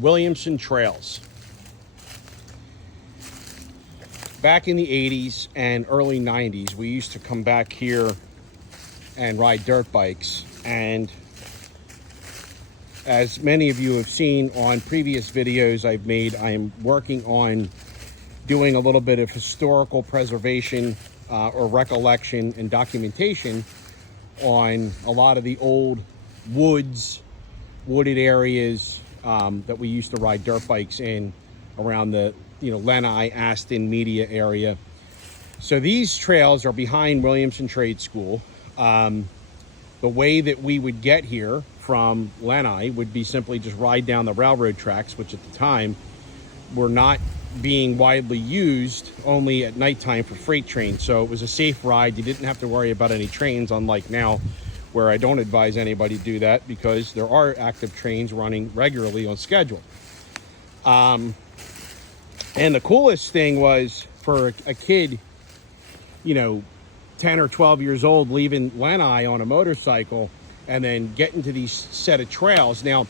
Williamson Trails. Back in the 80s and early 90s, we used to come back here and ride dirt bikes. And as many of you have seen on previous videos I've made, I am working on doing a little bit of historical preservation or recollection and documentation on a lot of the old wooded areas that we used to ride dirt bikes in around the Lenai, Aston, Media area. So these trails are behind Williamson Trade School. The way that we would get here from Lenai would be simply just ride down the railroad tracks, which at the time were not being widely used, only at nighttime for freight trains. So it was a safe ride. You didn't have to worry about any trains, unlike now, where I don't advise anybody to do that because there are active trains running regularly on schedule. And the coolest thing was for a kid, 10 or 12 years old, leaving Lenai on a motorcycle and then getting to these set of trails. Now,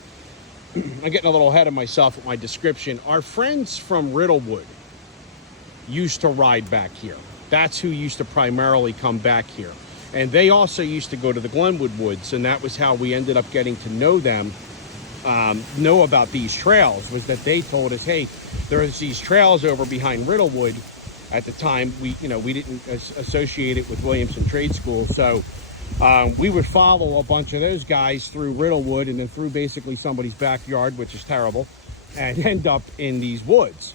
I'm getting a little ahead of myself with my description. Our friends from Riddlewood used to ride back here. That's who used to primarily come back here. And they also used to go to the Glenwood Woods, and that was how we ended up getting to know them, know about these trails, was that they told us, hey, there's these trails over behind Riddlewood. At the time, we didn't associate it with Williamson Trade School, so we would follow a bunch of those guys through Riddlewood and then through basically somebody's backyard, which is terrible, and end up in these woods.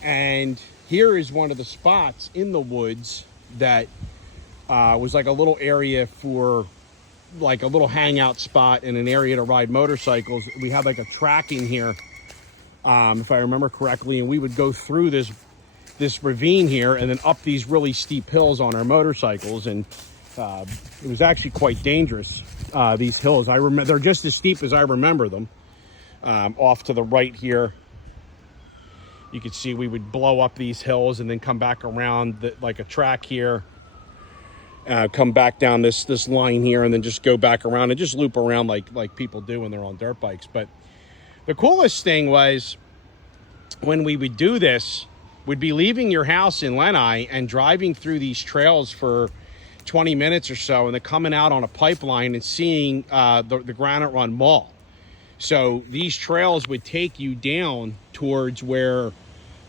And here is one of the spots in the woods that was like a little area for like a little hangout spot and an area to ride motorcycles. We had like a track in here, if I remember correctly, and we would go through this ravine here and then up these really steep hills on our motorcycles. And it was actually quite dangerous, these hills. I remember they're just as steep as I remember them. Off to the right here, you could see we would blow up these hills and then come back around like a track here, come back down this line here, and then just go back around and just loop around like people do when they're on dirt bikes. But the coolest thing was when we would do this, would be leaving your house in Lenai and driving through these trails for 20 minutes or so, and then coming out on a pipeline and seeing the Granite Run Mall. So these trails would take you down towards where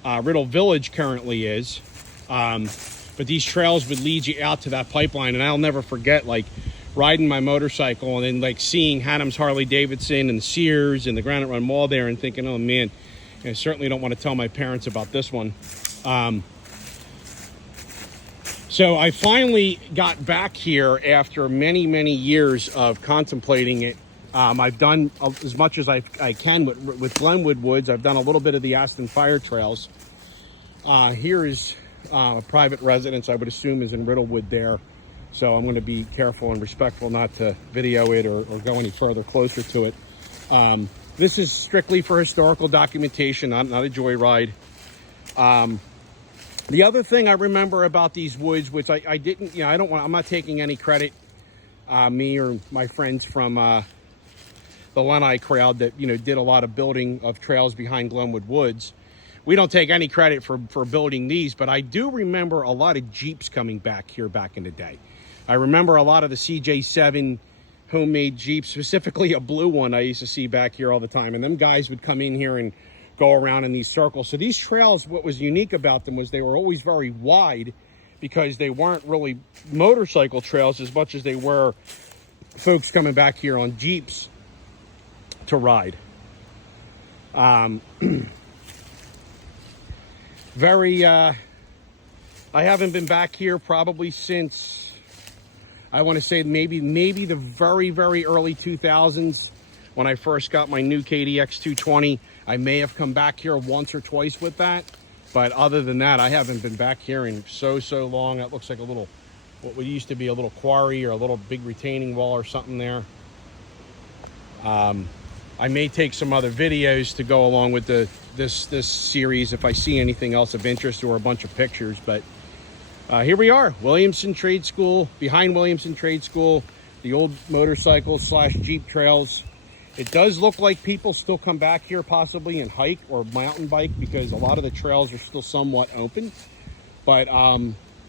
Riddle Village currently is. But these trails would lead you out to that pipeline. And I'll never forget, like, riding my motorcycle and then, like, seeing Hannum's Harley Davidson and Sears and the Granite Run Mall there and thinking, oh, man, I certainly don't want to tell my parents about this one. So I finally got back here after many, many years of contemplating it. I've done as much as I can with Glenwood Woods. I've done a little bit of the Aston Fire Trails. Here is a private residence, I would assume, is in Riddlewood there. So I'm going to be careful and respectful not to video it or go any further closer to it. This is strictly for historical documentation, not a joyride. The other thing I remember about these woods, which I didn't, I'm not taking any credit, me or my friends from the Lenai crowd that, did a lot of building of trails behind Glenwood Woods. We don't take any credit for building these, but I do remember a lot of Jeeps coming back here back in the day. I remember a lot of the CJ7 homemade Jeeps, specifically a blue one I used to see back here all the time. And them guys would come in here and go around in these circles. So these trails, what was unique about them was they were always very wide because they weren't really motorcycle trails as much as they were folks coming back here on Jeeps to ride. I haven't been back here probably since, I want to say maybe the very, very early 2000s when I first got my new KDX 220. I may have come back here once or twice with that, but other than that, I haven't been back here in so long. That looks like a little, what would used to be a little quarry or a little big retaining wall or something there. I may take some other videos to go along with this series if I see anything else of interest or a bunch of pictures. But here we are, Williamson Trade School, behind Williamson Trade School, the old motorcycle / Jeep trails. It does look like people still come back here possibly and hike or mountain bike because a lot of the trails are still somewhat open. But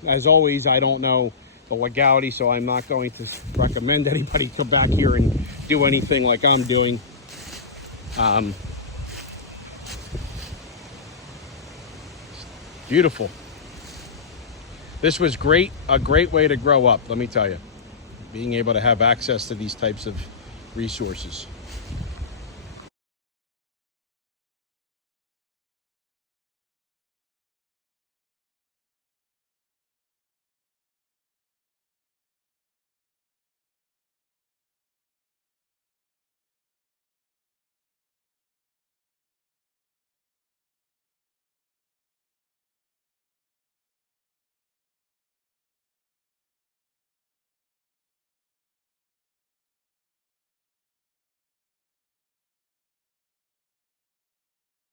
as always, I don't know the legality, so I'm not going to recommend anybody come back here and do anything like I'm doing. Beautiful. This was great, a great way to grow up, let me tell you. Being able to have access to these types of resources.